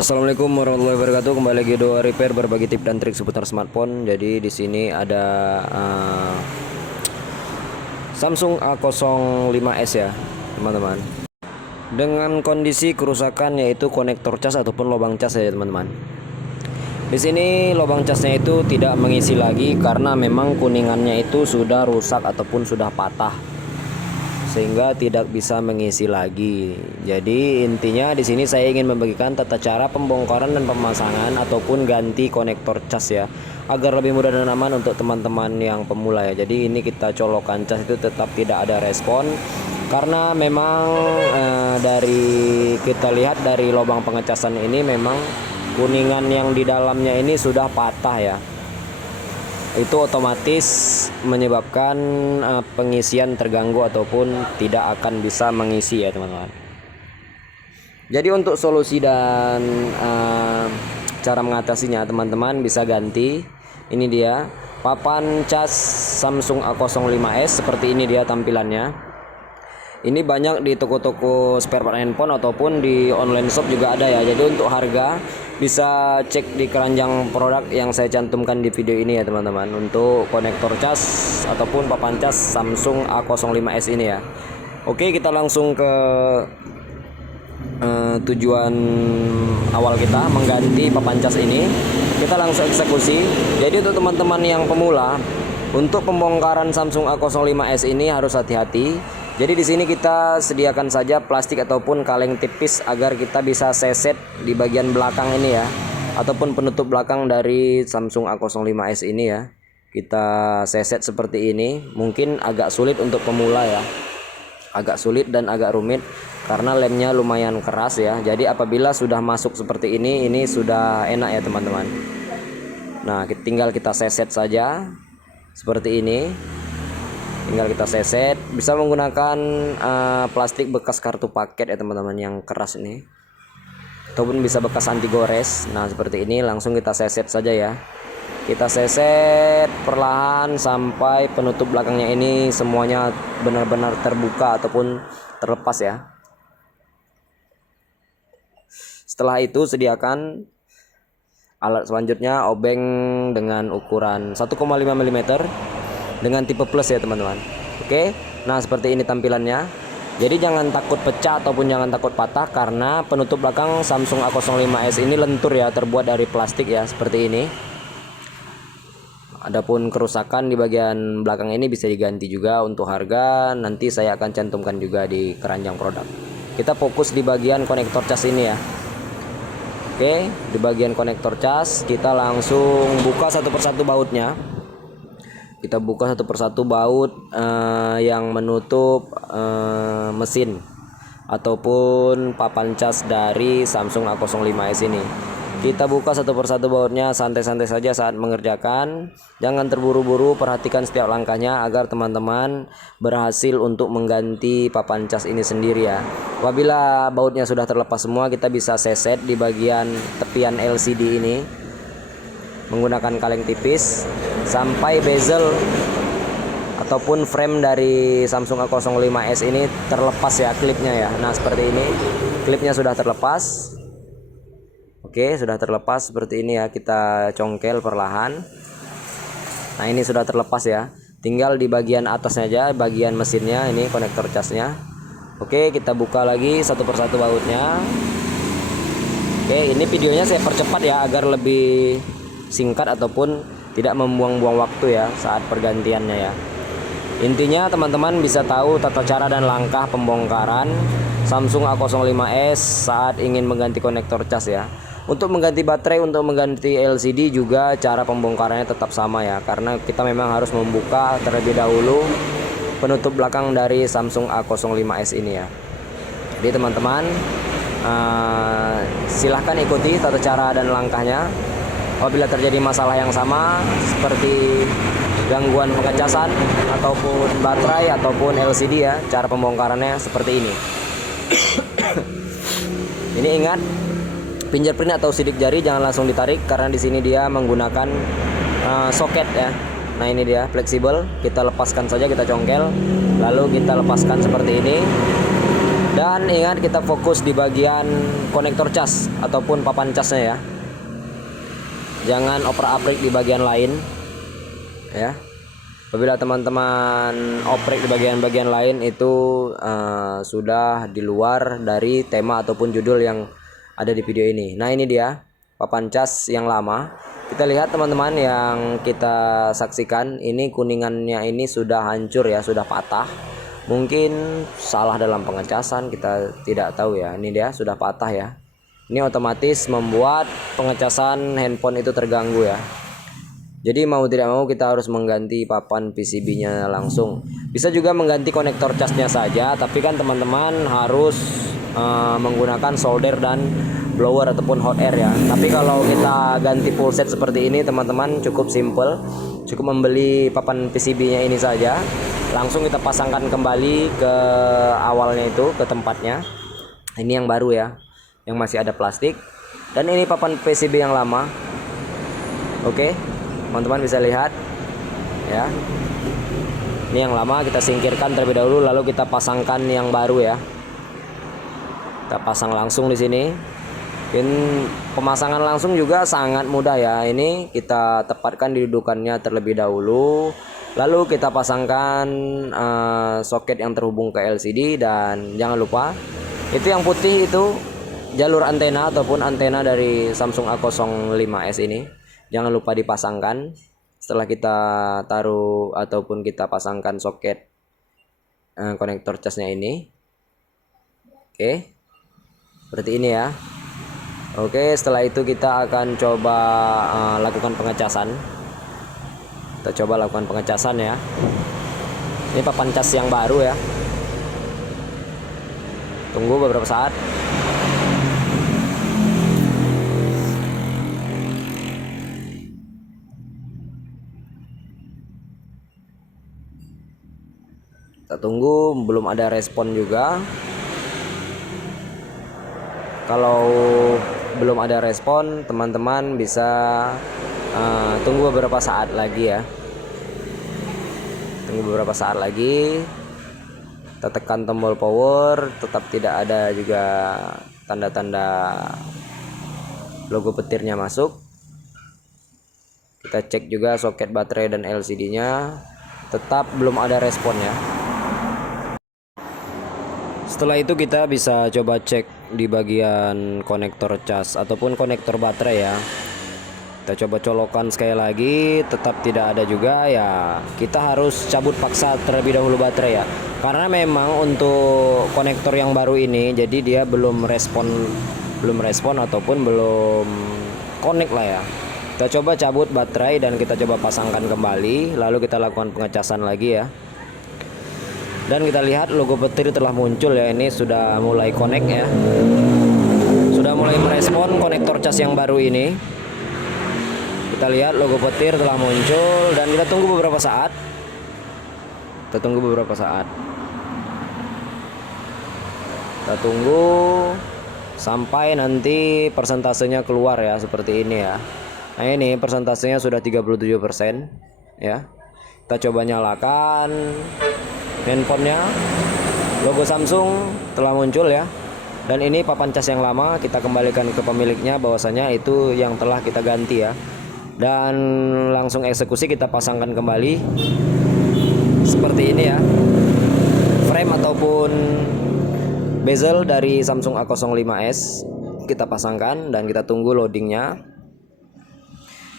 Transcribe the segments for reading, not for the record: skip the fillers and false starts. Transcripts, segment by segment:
Assalamualaikum warahmatullahi wabarakatuh. Kembali lagi Doa Repair, berbagi tips dan trik seputar smartphone. Jadi di sini ada Samsung A05s ya, teman-teman. Dengan kondisi kerusakan yaitu konektor cas ataupun lubang cas ya, teman-teman. Di sini lubang casnya itu tidak mengisi lagi karena memang kuningannya itu sudah rusak ataupun sudah patah, sehingga tidak bisa mengisi lagi. Jadi intinya di sini saya ingin membagikan tata cara pembongkaran dan pemasangan ataupun ganti konektor cas ya, agar lebih mudah dan aman untuk teman-teman yang pemula ya. Jadi ini kita colokan cas itu tetap tidak ada respon karena memang dari kita lihat dari lubang pengecasan ini memang kuningan yang di dalamnya ini sudah patah ya. Itu otomatis menyebabkan pengisian terganggu ataupun tidak akan bisa mengisi ya, teman-teman. Jadi untuk solusi dan cara mengatasinya, teman-teman bisa ganti. Ini dia papan cas Samsung A05s, seperti ini dia tampilannya. Ini banyak di toko-toko spare part handphone ataupun di online shop juga ada ya. Jadi untuk harga bisa cek di keranjang produk yang saya cantumkan di video ini ya, teman-teman. Untuk konektor cas ataupun papan cas Samsung A05s ini ya. Oke, kita langsung ke tujuan awal kita mengganti papan cas ini. Kita langsung eksekusi. Jadi untuk teman-teman yang pemula, untuk pembongkaran Samsung A05s ini harus hati-hati. Jadi di sini kita sediakan saja plastik ataupun kaleng tipis agar kita bisa seset di bagian belakang ini ya, ataupun penutup belakang dari Samsung A05s ini ya. Kita seset seperti ini. Mungkin agak sulit untuk pemula ya, agak sulit dan agak rumit karena lemnya lumayan keras ya. Jadi apabila sudah masuk seperti ini sudah enak ya, teman-teman. Nah, tinggal kita seset saja seperti ini. Tinggal kita seset, bisa menggunakan plastik bekas kartu paket ya, teman-teman, yang keras ini, ataupun bisa bekas anti gores. Nah seperti ini, langsung kita seset saja ya. Kita seset perlahan sampai penutup belakangnya ini semuanya benar-benar terbuka ataupun terlepas ya. Setelah itu sediakan alat selanjutnya, obeng dengan ukuran 1,5 mm dengan tipe plus ya, teman-teman. Oke, nah seperti ini tampilannya. Jadi jangan takut pecah ataupun jangan takut patah karena penutup belakang Samsung A05s ini lentur ya, terbuat dari plastik ya, seperti ini. Adapun kerusakan di bagian belakang ini bisa diganti juga. Untuk harga nanti saya akan cantumkan juga di keranjang produk. Kita fokus di bagian konektor cas ini ya. Oke, di bagian konektor cas kita langsung buka satu persatu bautnya. Kita buka satu persatu baut yang menutup mesin ataupun papan cas dari Samsung A05s ini. Kita buka satu persatu bautnya, santai-santai saja saat mengerjakan. Jangan terburu-buru, perhatikan setiap langkahnya agar teman-teman berhasil untuk mengganti papan cas ini sendiri ya. Apabila bautnya sudah terlepas semua, kita bisa seset di bagian tepian LCD ini menggunakan kaleng tipis sampai bezel ataupun frame dari Samsung A05s ini terlepas ya, klipnya ya. Nah seperti ini, klipnya sudah terlepas. Oke, sudah terlepas seperti ini ya. Kita congkel perlahan. Nah ini sudah terlepas ya, tinggal di bagian atasnya aja, bagian mesinnya ini, konektor casnya. Oke, kita buka lagi satu persatu bautnya. Oke, ini videonya saya percepat ya agar lebih singkat ataupun tidak membuang-buang waktu ya saat pergantiannya ya. Intinya teman-teman bisa tahu tata cara dan langkah pembongkaran Samsung A05s saat ingin mengganti konektor cas ya. Untuk mengganti baterai, untuk mengganti LCD juga cara pembongkarannya tetap sama ya, karena kita memang harus membuka terlebih dahulu penutup belakang dari Samsung A05s ini ya. Jadi teman-teman silahkan ikuti tata cara dan langkahnya. Apabila terjadi masalah yang sama seperti gangguan pengecasan ataupun baterai ataupun LCD ya, cara pembongkarannya seperti ini. Ini ingat, fingerprint atau sidik jari jangan langsung ditarik karena di sini dia menggunakan soket ya. Nah ini dia fleksibel, kita lepaskan saja, kita congkel, lalu kita lepaskan seperti ini. Dan ingat, kita fokus di bagian konektor cas ataupun papan casnya ya, jangan oper-abrik di bagian lain ya. Apabila teman-teman oprek di bagian-bagian lain itu sudah di luar dari tema ataupun judul yang ada di video ini. Nah ini dia papan cas yang lama. Kita lihat teman-teman, yang kita saksikan ini kuningannya ini sudah hancur ya, sudah patah. Mungkin salah dalam pengecasan, kita tidak tahu ya. Ini dia sudah patah ya. Ini otomatis membuat pengecasan handphone itu terganggu ya. Jadi mau tidak mau kita harus mengganti papan PCB-nya langsung. Bisa juga mengganti konektor casnya saja, tapi kan teman-teman harus menggunakan solder dan blower ataupun hot air ya. Tapi kalau kita ganti full set seperti ini teman-teman, cukup simple. Cukup membeli papan PCB-nya ini saja, langsung kita pasangkan kembali ke awalnya itu, ke tempatnya. Ini yang baru ya, yang masih ada plastik. Dan ini papan PCB yang lama. Oke, teman-teman bisa lihat ya. Ini yang lama kita singkirkan terlebih dahulu, lalu kita pasangkan yang baru ya. Kita pasang langsung di sini. Pemasangan langsung juga sangat mudah ya. Ini kita tepatkan didudukannya terlebih dahulu, lalu kita pasangkan soket yang terhubung ke LCD. Dan jangan lupa, itu yang putih itu jalur antena ataupun antena dari Samsung A05s ini. Jangan lupa dipasangkan setelah kita taruh ataupun kita pasangkan soket konektor casnya ini. Oke, seperti ini ya. Oke, setelah itu kita akan coba lakukan pengecasan. Kita coba lakukan pengecasan ya. Ini papan cas yang baru ya. Tunggu beberapa saat. Kita tunggu, belum ada respon juga. Kalau belum ada respon, teman-teman bisa tunggu beberapa saat lagi ya. Tunggu beberapa saat lagi. Kita tekan tombol power, tetap tidak ada juga tanda-tanda logo petirnya masuk. Kita cek juga soket baterai dan LCD-nya, tetap belum ada respon ya. Setelah itu kita bisa coba cek di bagian konektor cas ataupun konektor baterai ya. Kita coba colokan sekali lagi, tetap tidak ada juga ya. Kita harus cabut paksa terlebih dahulu baterai ya, karena memang untuk konektor yang baru ini jadi dia belum respon ataupun belum connect lah ya. Kita coba cabut baterai dan kita coba pasangkan kembali, lalu kita lakukan pengecasan lagi ya. Dan kita lihat logo petir telah muncul ya. Ini sudah mulai connect ya, sudah mulai merespon konektor cas yang baru ini. Kita lihat logo petir telah muncul dan kita tunggu beberapa saat. Kita tunggu beberapa saat. Kita tunggu sampai nanti persentasenya keluar ya, seperti ini ya. Nah ini persentasenya sudah 37% ya. Kita coba nyalakan handphonenya, logo Samsung telah muncul ya. Dan ini papan cas yang lama kita kembalikan ke pemiliknya, bahwasanya itu yang telah kita ganti ya. Dan langsung eksekusi, kita pasangkan kembali seperti ini ya. Frame ataupun bezel dari Samsung A05s kita pasangkan dan kita tunggu loadingnya.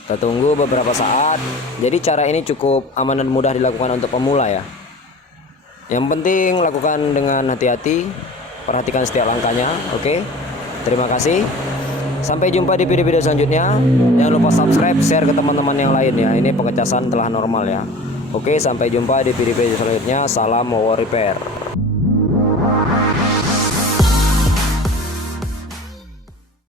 Kita tunggu beberapa saat. Jadi cara ini cukup aman dan mudah dilakukan untuk pemula ya. Yang penting lakukan dengan hati-hati, perhatikan setiap langkahnya. Oke, terima kasih. Sampai jumpa di video-video selanjutnya. Jangan lupa subscribe, share ke teman-teman yang lain ya. Ini pengecasan telah normal ya. Oke, sampai jumpa di video-video selanjutnya. Salam Wow Repair.